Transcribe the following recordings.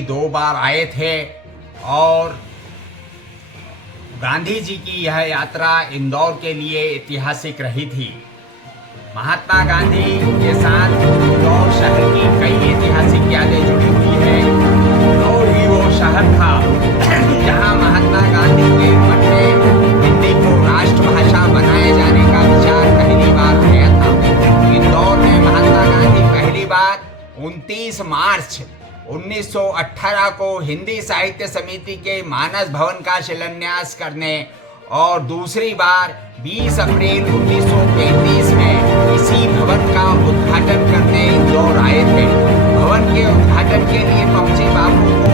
गांधी 2 बार आए थे और गांधी जी की यह यात्रा इंदौर के लिए ऐतिहासिक रही थी। महात्मा गांधी के साथ इंदौर शहर की कई ऐतिहासिक यादें जुड़ी हुई हैं। इंदौर ही वो शहर था जहां महात्मा गांधी के मन में हिंदी को राष्ट्रभाषा बनाए जाने का विचार पहली बार आया था। इंदौर में महात्मा गांधी पहली बार 29 मार्च 1918 को हिंदी साहित्य समिति के मानस भवन का शिलान्यास करने और दूसरी बार 20 अप्रैल 1933 में इसी भवन का उद्घाटन करने इंदौर आए थे। भवन के उद्घाटन के लिए पहुंचे बापू को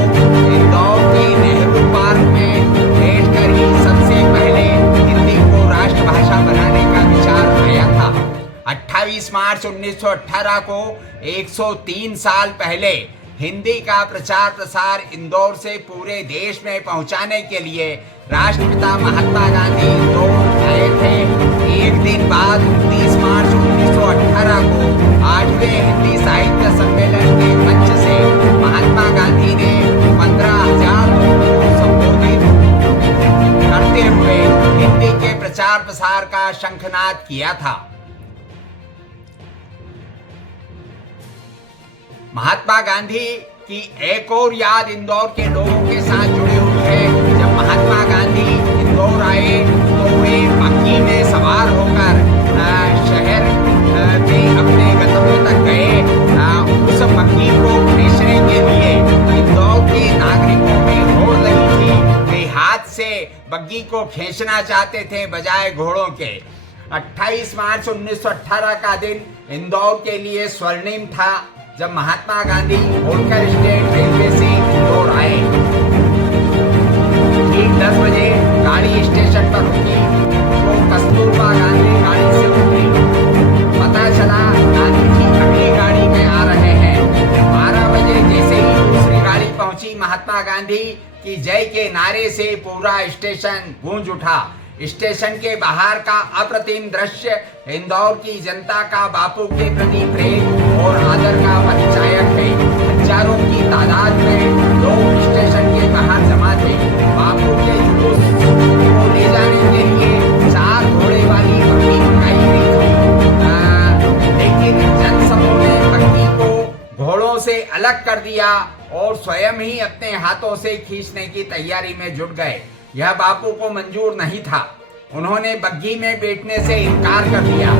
इंदौर की नेहरू पार्क में बैठकर ही सबसे पहले हिंदी को राष्ट्रभाषा बनाने का विचार आया था। 28 मार्च 1918 को 103 साल पहले हिंदी का प्रचार प्रसार इंदौर से पूरे देश में पहुंचाने के लिए राष्ट्रपिता महात्मा गांधी इंदौर आए थे। एक दिन बाद 29 मार्च 1918 को 8वें हिंदी साहित्य सम्मेलन के मंच से महात्मा गांधी ने 15,000 लोगों को संबोधित करते हुए हिंदी के प्रचार प्रसार का शंखनाद किया था। महात्मा गांधी की एक और याद इंदौर के लोगों के साथ जुड़ी हुई है। जब महात्मा गांधी इंदौर आए तो वे बग्घी में सवार होकर शहर में अपने गंतव्य तक गए। उस बग्घी को खींचने के लिए इंदौर के नागरिकों में होड़ लगी थी। वे हाथ से बग्घी को खींचना चाहते थे बजाय घोड़ों के। 28 मार्च 1918 का दिन इंदौर के लिए स्वर्णिम था जब महात्मा गांधी होलकर स्टेट रेलवे से इंदौर आए। ठीक 10 बजे गाड़ी स्टेशन पर रुकी तो कस्तूरबा गांधी गाड़ी से उतरी। पता चला गांधी जी अगली गाड़ी में आ रहे हैं। 12 बजे जैसे ही दूसरी गाड़ी पहुंची, महात्मा गांधी की जय के नारे से पूरा स्टेशन गूंज उठा। स्टेशन के बाहर का अप्रतिम दृश्य इंदौर की जनता का बापू के प्रति प्रेम और आदर का परिचायक है। हजारों की तादाद में लोग स्टेशन के बाहर जमा थे। बापू के जुलूस को ले जाने के लिए 4 घोड़े वाली बग्घी मंगाई गई थी, लेकिन जनसमूह ने बग्घी को घोड़ों से अलग कर दिया और स्वयं ही अपने हाथों से खींचने की तैयारी में जुट गए। यह बापू को मंजूर नहीं था। उन्होंने बग्घी में बैठने से इनकार कर दिया।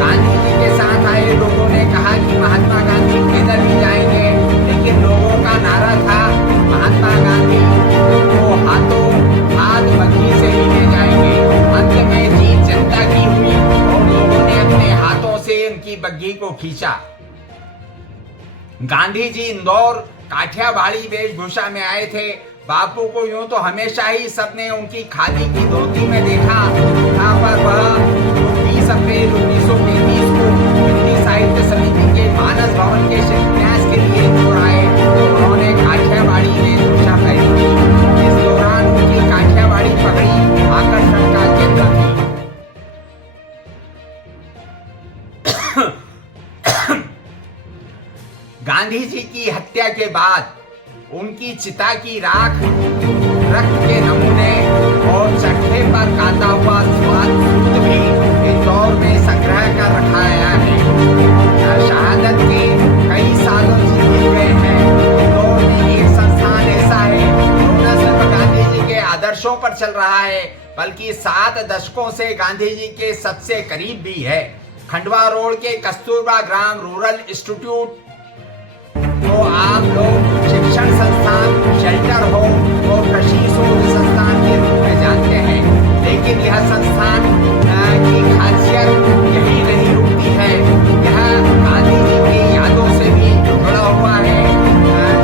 गांधी जी के साथ आए लोगों ने कहा कि महात्मा गांधी पैदल ही जाएंगे, लेकिन लोगों का नारा था महात्मा गांधी को हाथों हाथ बग्घी से ही ले जाएंगे। अंत में जीत जनता की हुई और लोगों ने अपने हाथों से उनकी बग्घी को खींचा। गांधी जी इंदौर काठियावाड़ी वेशभूषा में आए थे। बापू को यूं तो हमेशा ही सबने उनकी खादी की धोती में देखा था, पर वह 20 अप्रैल 1933 को हिंदी साहित्य समिति के मानस भवन के शिलान्यास के लिए इंदौर आए तो उन्होंने काठियावाड़ी वेशभूषा पहनी थी। इस दौरान उनकी काठियावाड़ी पगड़ी आकर्षण का केंद्र थी। गांधी जी की हत्या के बाद उनकी चिता की राख, रक्त के नमूने और चट्टे पर काटा हुआ स्वाद भी इंदौर में संग्रह कर रखा गया है। शहादत के कई सालों से बीत गए हैं। इंदौर में एक संस्थान ऐसा है जो न सिर्फ गांधी जी के आदर्शों पर चल रहा है बल्कि 7 दशकों से गांधी जी के सबसे करीब भी है। खंडवा रोड के कस्तूरबा ग्राम रूरल इंस्टीट्यूट को आप लोग शिक्षण संस्थान, शेल्टर होम और कृषि शोध संस्थान के रूप में जानते हैं, लेकिन यह संस्थान की खासियत यही नहीं रुकती है। यह गांधी जी की यादों से भी जुड़ा हुआ है।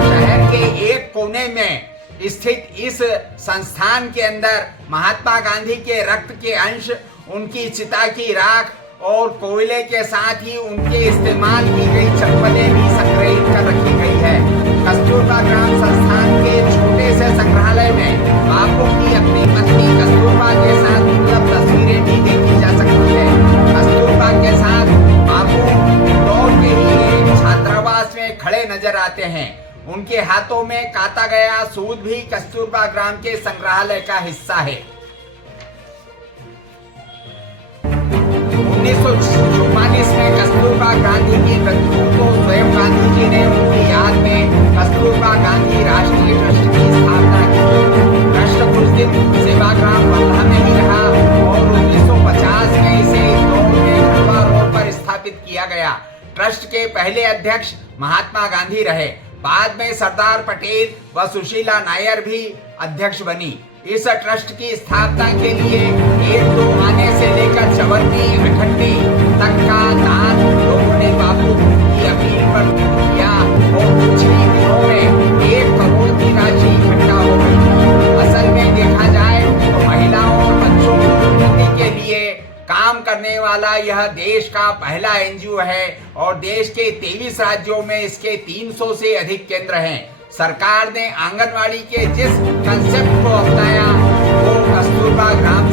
शहर के एक कोने में स्थित इस संस्थान के अंदर महात्मा गांधी के रक्त के अंश, उनकी चिता की राख और कोयले के साथ ही उनके इस्तेमाल की गई चप्पलें भी संग्रहित कर रखी गई है। कस्तूरबा ग्राम संस्थान के छोटे से संग्रहालय में बापू की अपनी पत्नी कस्तूरबा के साथ दुर्लभ तस्वीरें भी देखी जा सकती है। कस्तूरबा के साथ बापू इंदौर के ही एक छात्रावास में खड़े नजर आते हैं। उनके उनके हाथों में काटा गया सूद भी कस्तूरबा ग्राम के संग्रहालय का हिस्सा है। 1944 में कस्तूरबा गांधी की मृत्यु को स्वयं गांधी जी ने उनकी याद में कस्तूरबा गांधी राष्ट्रीय ट्रस्ट की स्थापना की। ट्रस्ट कुछ दिन सेवाग्राम बंगला में ही रहा और 1950 में इसे इंदौर के खंडवा रोड पर स्थापित किया गया। ट्रस्ट के पहले अध्यक्ष महात्मा गांधी रहे। बाद में सरदार पटेल व सुशीला नायर भी अध्यक्ष बनी। इस ट्रस्ट की स्थापना के लिए 1-2 आने से लेकर चवन्नी अठन्नी तक का दान लोगों ने बापू की अपील पर किया और कुछ ही दिनों में 1 करोड़ की राशि इकट्ठा हो गई। असल में देखा जाए तो महिलाओं और बच्चों की उन्नति के लिए काम करने वाला यह देश का पहला एनजीओ है और देश के 23 राज्यों में इसके 300 से अधिक केंद्र हैं। सरकार ने आंगनवाड़ी के जिस कंसेप्ट को अपनाया वो कस्तूरबा ग्राम